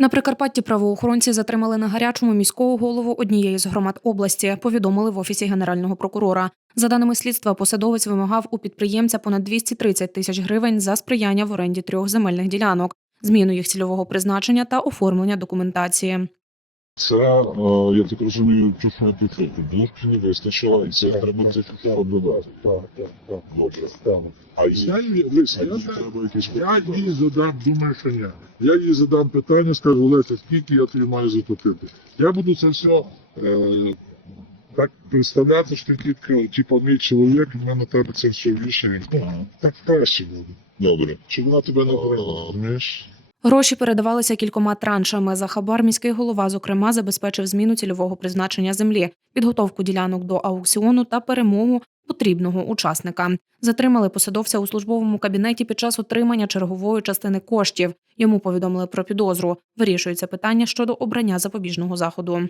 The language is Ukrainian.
На Прикарпатті правоохоронці затримали на гарячому міського голову однієї з громад області. Повідомили в офісі генерального прокурора. За даними слідства, посадовець вимагав у підприємця понад 230 тисяч гривень за сприяння в оренді трьох земельних ділянок, зміну їх цільового призначення та оформлення документації. Це, е, я так розумію, чухне підтримки. Блок не вистачило, і це треба це подбивати. Так, так, так. Добре. А Я їй, так- треба якісь я їй задам, думаю, що ні. Я їй задам питання, скажу, Леся, скільки я тобі маю заплатити. Я буду це все е, так представляти, що ти тільки, типу, мій чоловік, і в мене тебе це все вішає. Так краще буде. Добре. Щоб вона тебе не розумієш? Гроші передавалися кількома траншами. За хабар міський голова, зокрема, забезпечив зміну цільового призначення землі, підготовку ділянок до аукціону та перемогу потрібного учасника. Затримали посадовця у службовому кабінеті під час отримання чергової частини коштів. Йому повідомили про підозру. Вирішується питання щодо обрання запобіжного заходу.